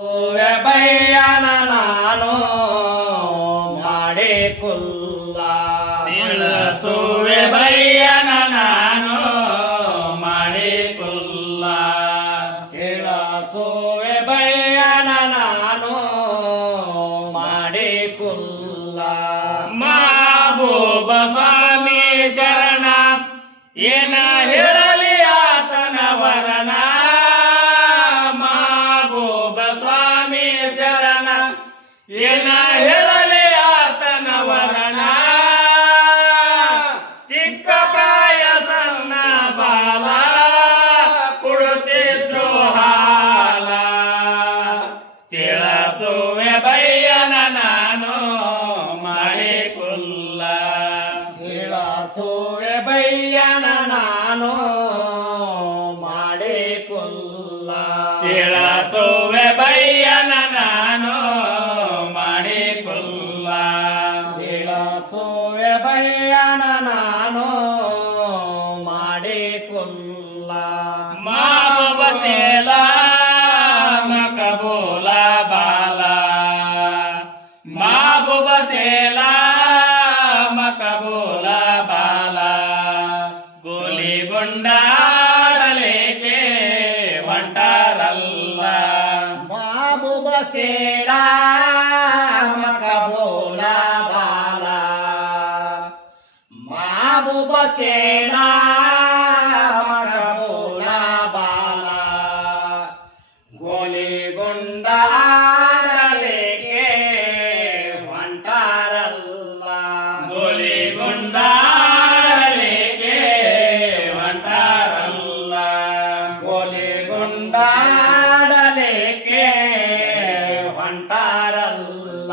ಬಯ್ಯನ ನಾನು ಮಾಡಿಕುಲ್ಲ ತಿಳಿಸುವೆ ಬಯ್ಯನ ನಾನು ಮಾಡಿಕುಲ್ಲ ತಿಳಿಸುವೆ ಬಯ್ಯನ ನಾನು ಮಾಡಿಕುಲ್ಲ ಮಹಬೂಬ ಸ್ವಾಮಿ ಶರಣ ಏನ ಹೇಳಲಿ ಆತನ ವರಣ ಮಹಬೂಬ ಸ್ವಾಮಿ ಶರಣ ಏನ ಹೇಳಲಿ ಆತನ ವರಣ ಚಿಕ್ಕ ಪ್ರಾಯ ಸಣ್ಣ ಬಾಲ ಕುಡುತ್ತಿದ್ರು ಹಾಲ ತಿಳಿಸುವೆ ಬಯ್ಯನ ನಾನು ಮಾಡಿಕುಲ್ಲ ತಿಳಿಸುವೆ ಬಯ್ಯನ ನಾನು ಮಾಡಿಕುಲ್ಲ ತಿಳಿಸುವೆ ಬಯ್ಯನ ನಾನು ಮಾಡಿಕುಲ್ಲ ತಿಳಿಸುವೆ ಬಯ್ಯನ ನಾನು ಮಾಡಿಕುಲ್ಲ ಮಹಬೂಬ ಸೇಲ ಮಕಬೂಲ ಬಾಲ ಮಹಬೂಬ ಸೇಲ ಮಕಬೂಲ ಬಾಲ ಗೋಲಿಗುಂಡಾಡಲೇಕೆ ಹೊಂಟಾರಲ್ಲ ಮಹಬೂಬ ಸೇಲ ಮಕಬೂಲ ಬಾಲ ಮಹಬೂಬ ಸೇಲ ಮಕಬೂಲ ಬಾಲ ಗೋಲಿಗುಂಡ ಆಡಲಿಕ್ಕೆ ಹೊಂಟಾರಲ್ಲ ಗೋಲಿಗುಂಡಾಡಲೇಕೆ ಹೊಂಟಾರಲ್ಲ ಗೋಲಿಗುಂಡ ಆಡಲಿಕ್ಕೆ ಹೊಂಟಾರಲ್ಲ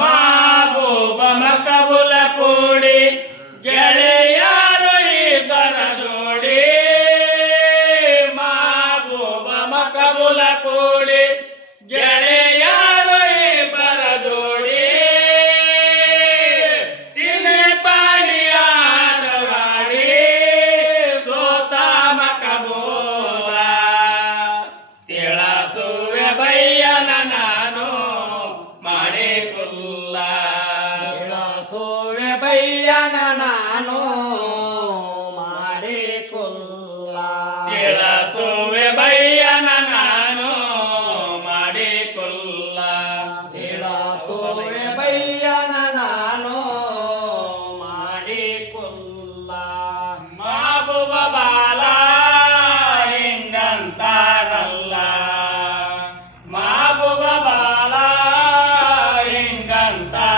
ಮಹಬೂಬ ಮಕಬೂಲ ಕೂಡಿ ಗೆಳೆಯರು ಇಬ್ಬರ ಜೋಡಿ ಮಹಬೂಬ ಮಕಬೂಲ ಕೂಡಿ ಗೆಳೆಯರು ಇಬ್ಬರ ಜೋಡಿ ಚಿನ್ನೆ ಪಾಡಿ ಆಟವಾಡಿ ಸೋತ ಮಕಬೂಲ ತಿಳಿಸುವೆ ಬಯ್ಯನ ನಾನು ಮಾಡಿಕುಲ್ಲ ತಿಳಿಸುವೆ ಬಯ್ಯನ ನಾನು ಮಾಡಿಕುಲ್ಲ ತಿಳಿಸುವೆ ಬಯ್ಯನ ನಾನು ಮಾಡಿಕುಲ್ಲ ತಿಳಿಸುವೆ ಬಯ್ಯನ ನಾನು ಮಾಡಿಕುಲ್ಲ ಮಹಬೂಬ ಬಾಲ ಹಿಂಗಂತಾರಲ್ಲ ಮಹಬೂಬ ಬಾಲ ಹಿಂಗಂತಾರಲ್ಲ